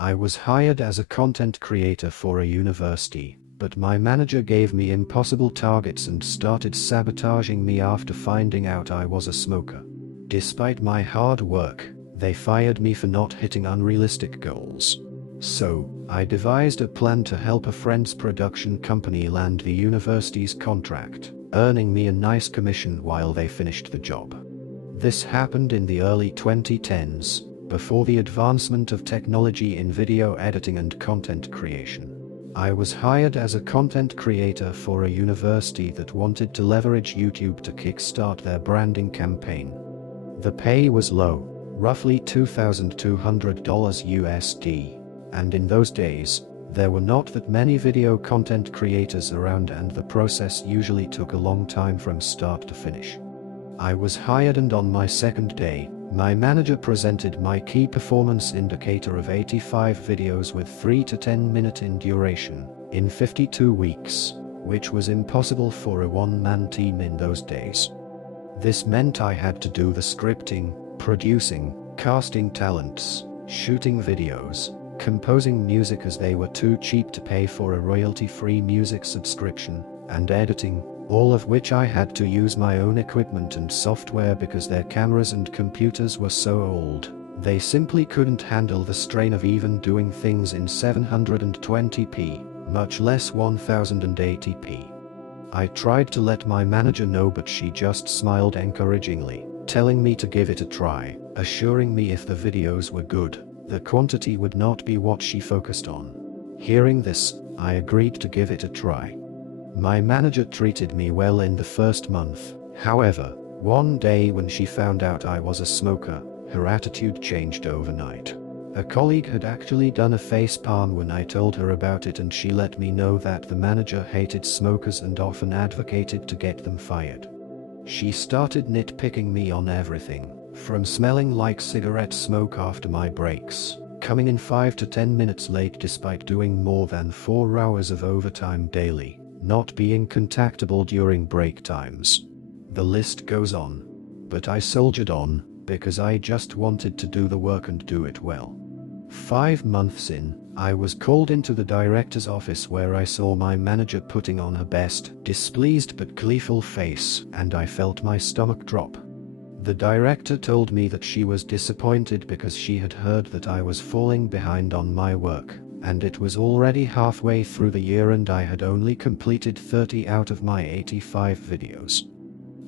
I was hired as a content creator for a university, but my manager gave me impossible targets and started sabotaging me after finding out I was a smoker. Despite my hard work, they fired me for not hitting unrealistic goals. So, I devised a plan to help a friend's production company land the university's contract, earning me a nice commission while they finished the job. This happened in the early 2010s, before the advancement of technology in video editing and content creation. I was hired as a content creator for a university that wanted to leverage YouTube to kickstart their branding campaign. The pay was low, roughly $2,200 USD, and in those days, there were not that many video content creators around, and the process usually took a long time from start to finish. I was hired, and on my second day, my manager presented my key performance indicator of 85 videos with 3 to 10 minutes in duration, in 52 weeks, which was impossible for a one-man team in those days. This meant I had to do the scripting, producing, casting talents, shooting videos, composing music as they were too cheap to pay for a royalty-free music subscription, and editing, all of which I had to use my own equipment and software because their cameras and computers were so old. They simply couldn't handle the strain of even doing things in 720p, much less 1080p. I tried to let my manager know, but she just smiled encouragingly, telling me to give it a try, assuring me if the videos were good, the quantity would not be what she focused on. Hearing this, I agreed to give it a try. My manager treated me well in the first month. However, one day when she found out I was a smoker, her attitude changed overnight. A colleague had actually done a facepalm when I told her about it, and she let me know that the manager hated smokers and often advocated to get them fired. She started nitpicking me on everything, from smelling like cigarette smoke after my breaks, coming in 5 to 10 minutes late despite doing more than 4 hours of overtime daily, not being contactable during break times. The list goes on. But I soldiered on, because I just wanted to do the work and do it well. 5 months in, I was called into the director's office where I saw my manager putting on her best, displeased but gleeful face, and I felt my stomach drop. The director told me that she was disappointed because she had heard that I was falling behind on my work, and it was already halfway through the year and I had only completed 30 out of my 85 videos.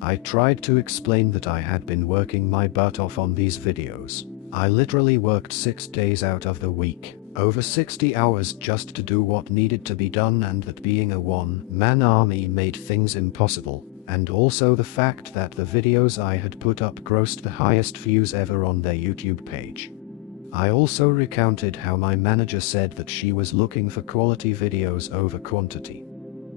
I tried to explain that I had been working my butt off on these videos. I literally worked 6 days out of the week, over 60 hours just to do what needed to be done, and that being a one-man army made things impossible, and also the fact that the videos I had put up grossed the highest views ever on their YouTube page. I also recounted how my manager said that she was looking for quality videos over quantity.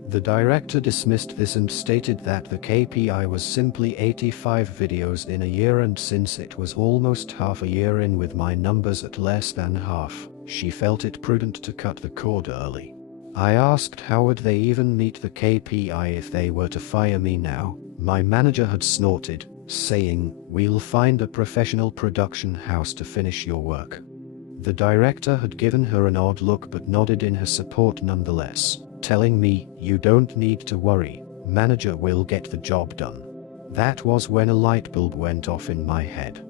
The director dismissed this and stated that the KPI was simply 85 videos in a year, and since it was almost half a year in with my numbers at less than half, she felt it prudent to cut the cord early. I asked how would they even meet the KPI if they were to fire me now. My manager had snorted, saying, "We'll find a professional production house to finish your work." The director had given her an odd look but nodded in her support nonetheless, telling me, "You don't need to worry, manager will get the job done." That was when a light bulb went off in my head.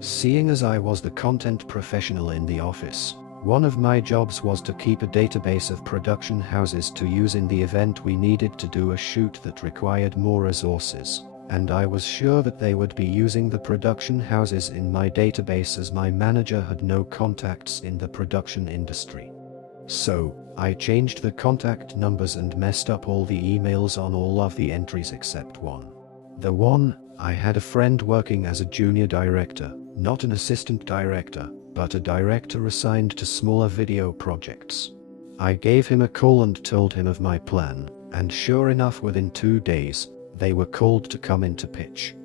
Seeing as I was the content professional in the office, one of my jobs was to keep a database of production houses to use in the event we needed to do a shoot that required more resources, and I was sure that they would be using the production houses in my database as my manager had no contacts in the production industry. So, I changed the contact numbers and messed up all the emails on all of the entries except one. The one, I had a friend working as a junior director, not an assistant director, but a director assigned to smaller video projects. I gave him a call and told him of my plan, and sure enough within 2 days, they were called to come in to pitch.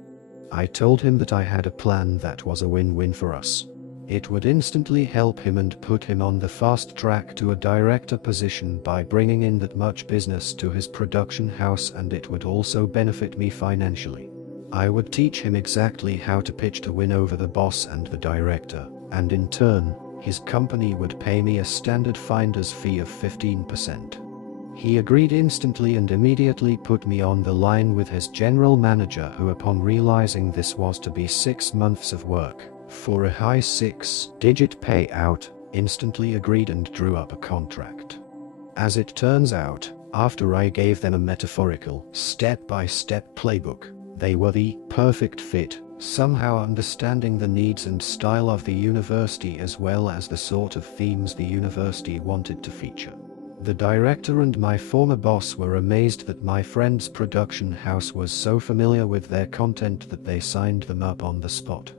I told him that I had a plan that was a win-win for us. It would instantly help him and put him on the fast track to a director position by bringing in that much business to his production house, and it would also benefit me financially. I would teach him exactly how to pitch to win over the boss and the director, and in turn, his company would pay me a standard finder's fee of 15%. He agreed instantly and immediately put me on the line with his general manager, who, upon realizing this was to be 6 months of work for a high 6-digit payout, instantly agreed and drew up a contract. As it turns out, after I gave them a metaphorical, step-by-step playbook, they were the perfect fit, somehow understanding the needs and style of the university as well as the sort of themes the university wanted to feature. The director and my former boss were amazed that my friend's production house was so familiar with their content that they signed them up on the spot.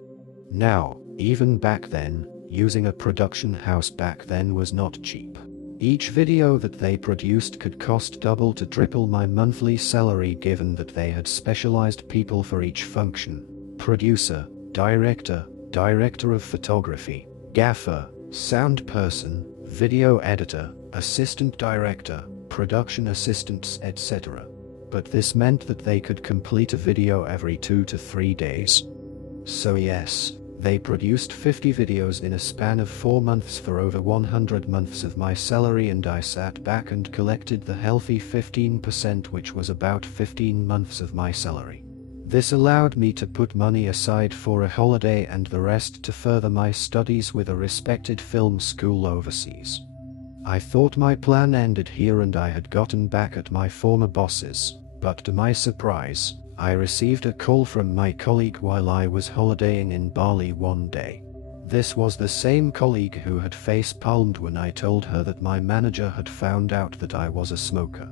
Now, even back then, using a production house back then was not cheap. Each video that they produced could cost double to triple my monthly salary, given that they had specialized people for each function: producer, director, director of photography, gaffer, sound person, video editor, assistant director, production assistants, etc. But this meant that they could complete a video every 2 to 3 days. So yes, they produced 50 videos in a span of 4 months for over 100 months of my salary, and I sat back and collected the healthy 15%, which was about 15 months of my salary. This allowed me to put money aside for a holiday and the rest to further my studies with a respected film school overseas. I thought my plan ended here and I had gotten back at my former bosses, but to my surprise, I received a call from my colleague while I was holidaying in Bali one day. This was the same colleague who had face-palmed when I told her that my manager had found out that I was a smoker.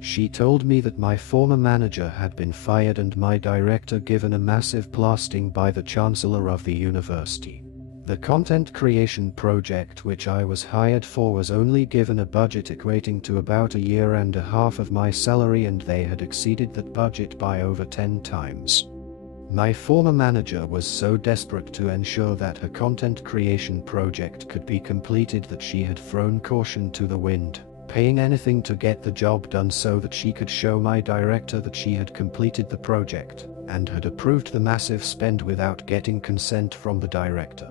She told me that my former manager had been fired and my director given a massive blasting by the chancellor of the university. The content creation project which I was hired for was only given a budget equating to about 1.5 years of my salary, and they had exceeded that budget by over 10 times. My former manager was so desperate to ensure that her content creation project could be completed that she had thrown caution to the wind, paying anything to get the job done so that she could show my director that she had completed the project, and had approved the massive spend without getting consent from the director.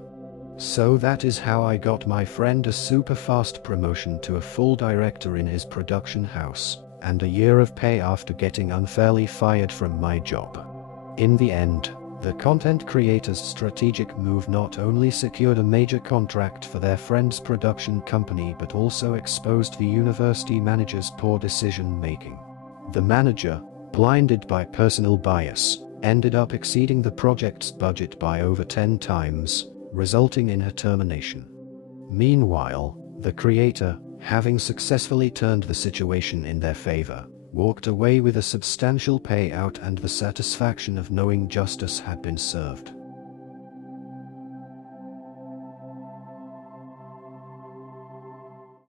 So that is how I got my friend a super fast promotion to a full director in his production house, and 1 year of pay after getting unfairly fired from my job. In the end, the content creator's strategic move not only secured a major contract for their friend's production company but also exposed the university manager's poor decision making. The manager, blinded by personal bias, ended up exceeding the project's budget by over 10 times, resulting in her termination. Meanwhile, the creator, having successfully turned the situation in their favor, walked away with a substantial payout and the satisfaction of knowing justice had been served.